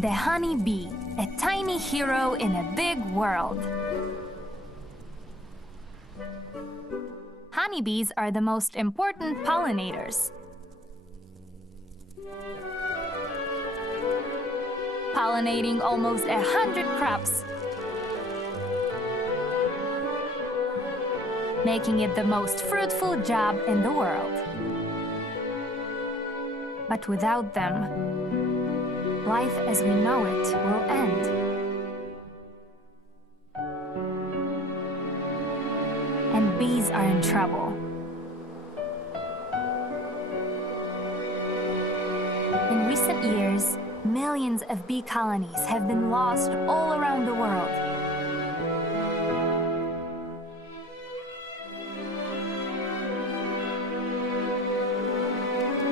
The honey bee, a tiny hero in a big world. Honeybees are the most important pollinators. Pollinating almost 100 crops, making it the most fruitful job in the world. But without them, life as we know it will end. And bees are in trouble. In recent years, millions of bee colonies have been lost all around the world.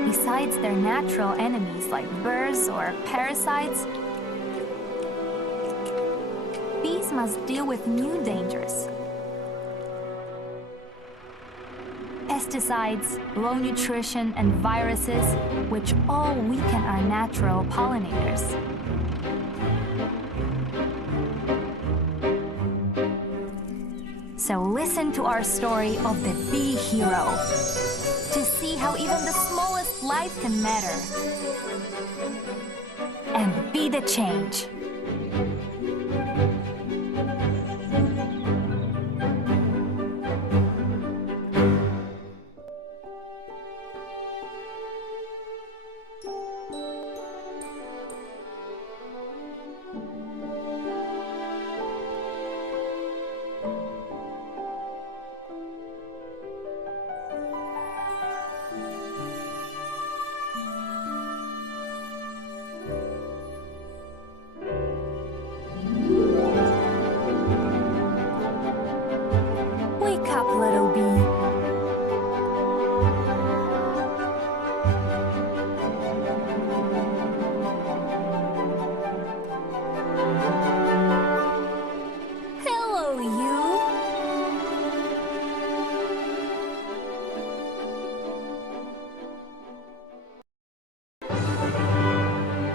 Besides their natural enemies like birds or parasites, bees must deal with new dangers. Pesticides, low nutrition, and viruses, which all weaken our natural pollinators. So listen to our story of the bee hero to see how even the smallest life can matter and be the change. Wake up, little bee. Hello, you.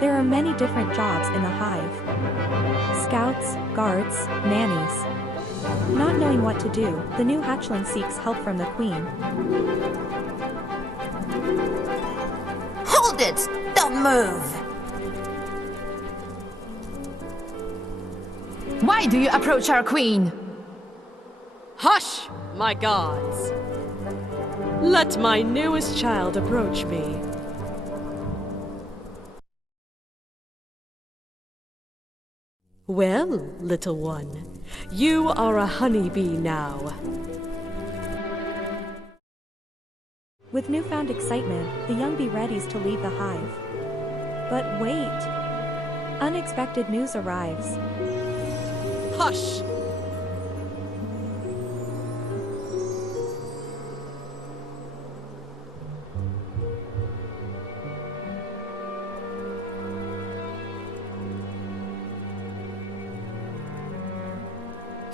There are many different jobs in the hive. Scouts, guards, nannies. Not knowing what to do, the new hatchling seeks help from the queen. Hold it! Don't move! Why do you approach our queen? Hush, my gods! Let my newest child approach me. Well, little one, you are a honeybee now. With newfound excitement, the young bee readies to leave the hive. But wait! Unexpected news arrives. Hush!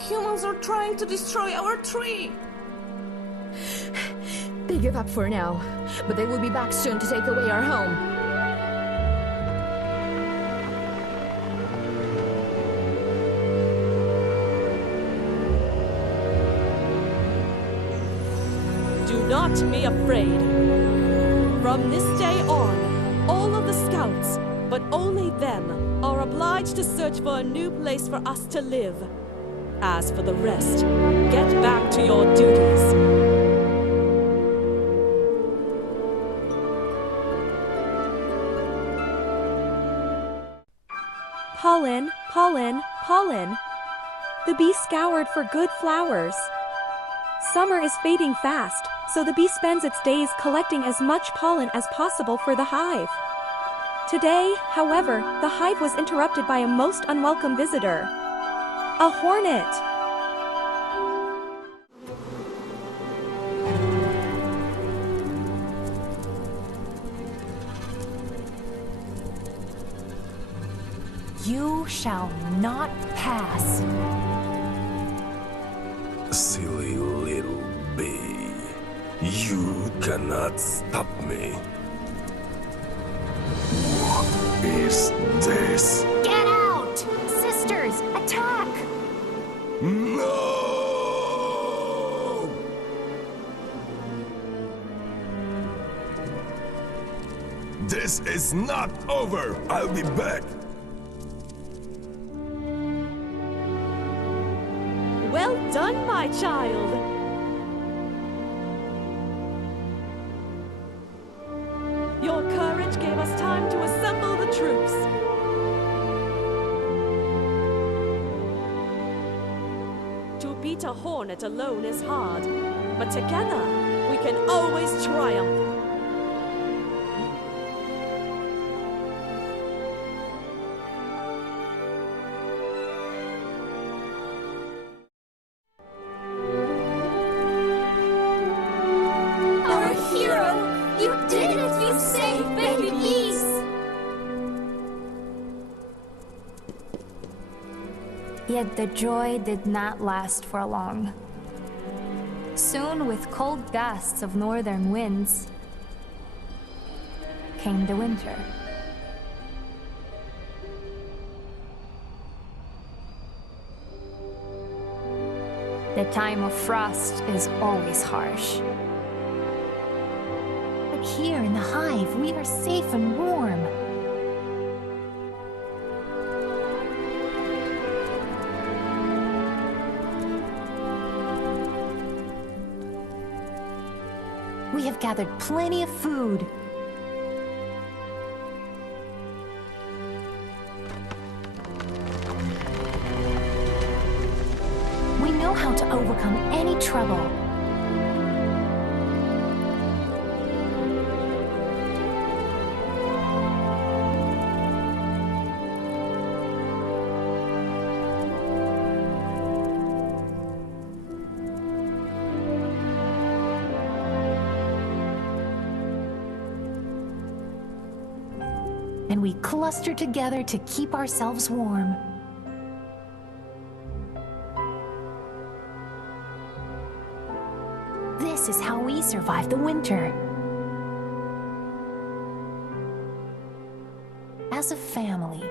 Humans are trying to destroy our tree! They give up for now, but they will be back soon to take away our home. Do not be afraid. From this day on, all of the scouts, but only them, are obliged to search for a new place for us to live. As for the rest, get back to your duties. Pollen, pollen, pollen. The bee scoured for good flowers. Summer is fading fast, so the bee spends its days collecting as much pollen as possible for the hive. Today, however, the hive was interrupted by a most unwelcome visitor. A hornet! You shall not pass. Silly little bee, you cannot stop me. What is this? This is not over! I'll be back! Well done, my child! Your courage gave us time to assemble the troops. To beat a hornet alone is hard, but together we can always triumph. Our hero! You did it! You saved baby bees! Yet the joy did not last for long. Soon, with cold gusts of northern winds, came the winter. The time of frost is always harsh. But here in the hive, we are safe and warm. We have gathered plenty of food. We know how to overcome any trouble. And we cluster together to keep ourselves warm. This is how we survive the winter. As a family.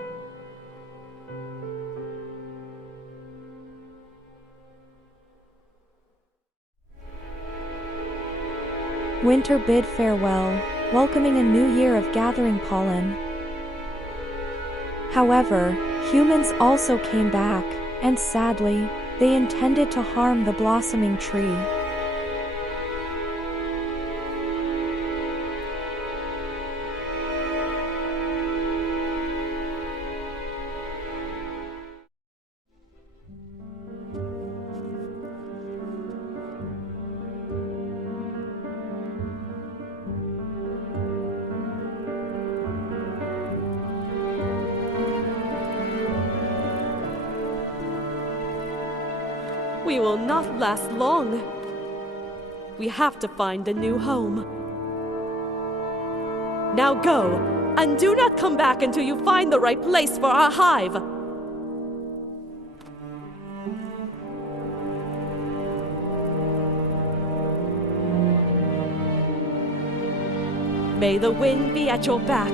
Winter bid farewell, welcoming a new year of gathering pollen. However, humans also came back, and sadly, they intended to harm the blossoming tree. We will not last long. We have to find a new home. Now go, and do not come back until you find the right place for our hive. May the wind be at your back.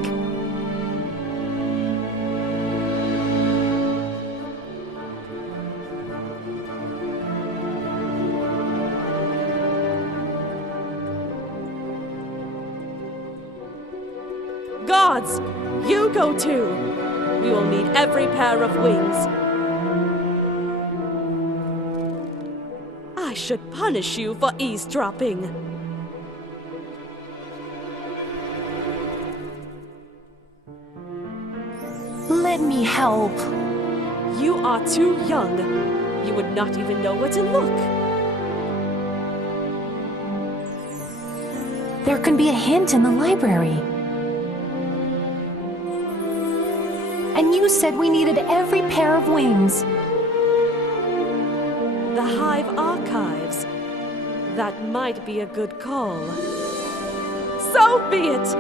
Gods, you go too. We will need every pair of wings. I should punish you for eavesdropping. Let me help. You are too young. You would not even know where to look. There can be a hint in the library. And you said we needed every pair of wings. The hive archives. That might be a good call. So be it!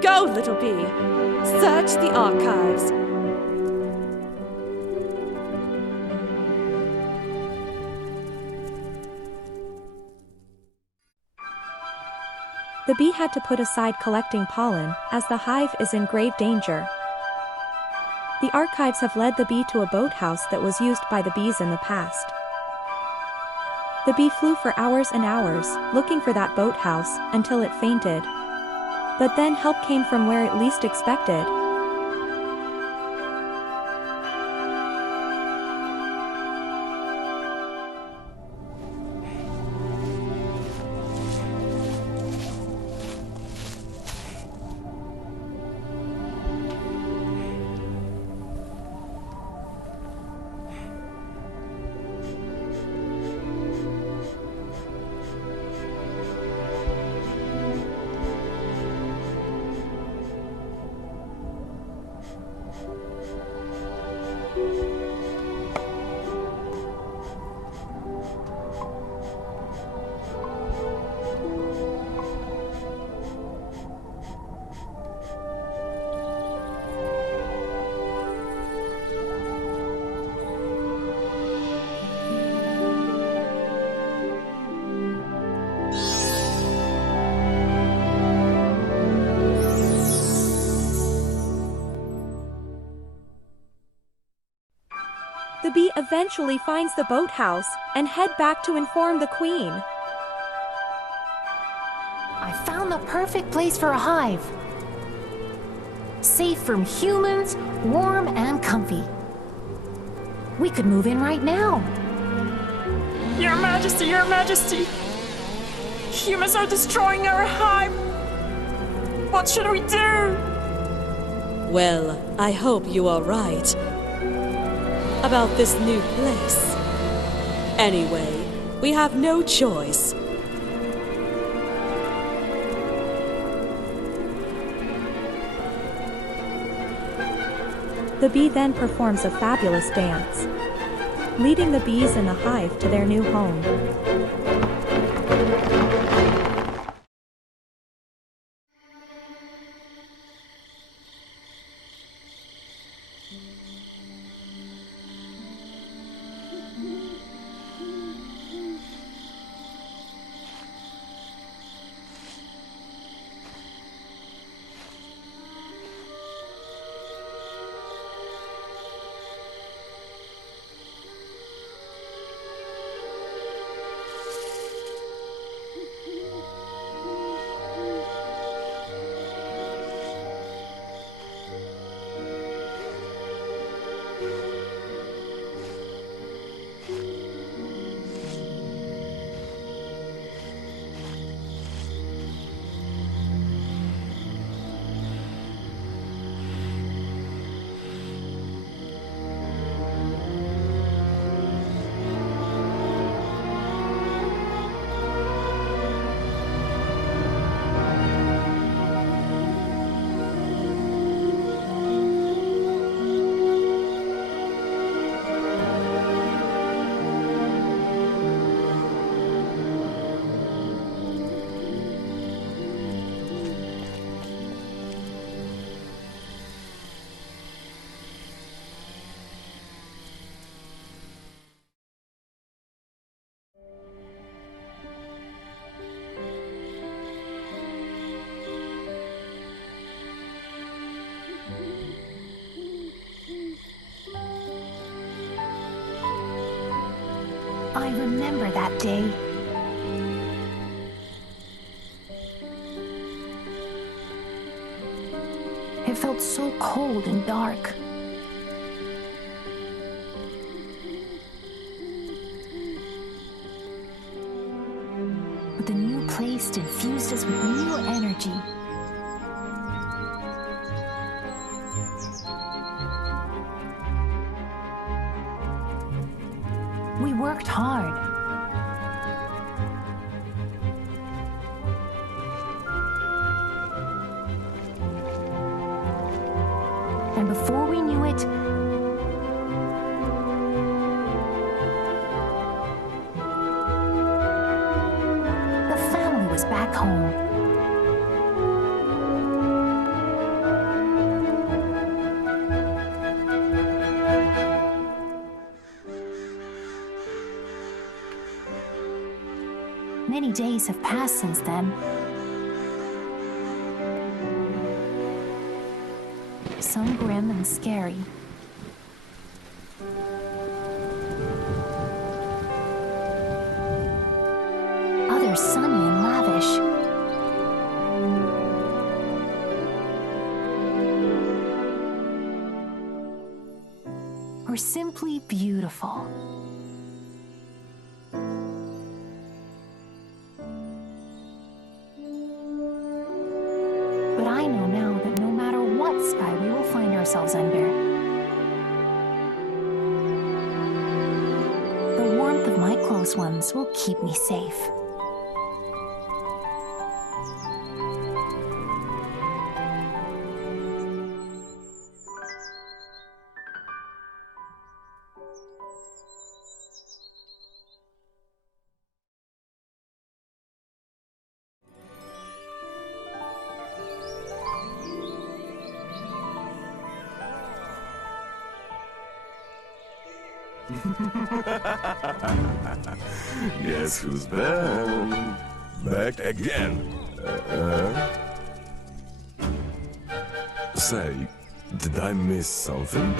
Go, little bee. Search the archives. The bee had to put aside collecting pollen, as the hive is in grave danger. The archives have led the bee to a boathouse that was used by the bees in the past. The bee flew for hours and hours, looking for that boathouse, until it fainted. But then help came from where it least expected. The bee eventually finds the boathouse and head back to inform the queen. I found the perfect place for a hive. Safe from humans, warm and comfy. We could move in right now. Your Majesty, Your Majesty! Humans are destroying our hive! What should we do? Well, I hope you are right about this new place. Anyway, we have no choice. The bee then performs a fabulous dance, leading the bees in the hive to their new home. I remember that day. It felt so cold and dark. But the new place infused us with new energy. We worked hard. And before we knew it, the family was back home. Many days have passed since then. Some grim and scary. or simply beautiful. But I know now that no matter what sky we will find ourselves under, the warmth of my close ones will keep me safe. Guess who's back? Back again. Say, did I miss something?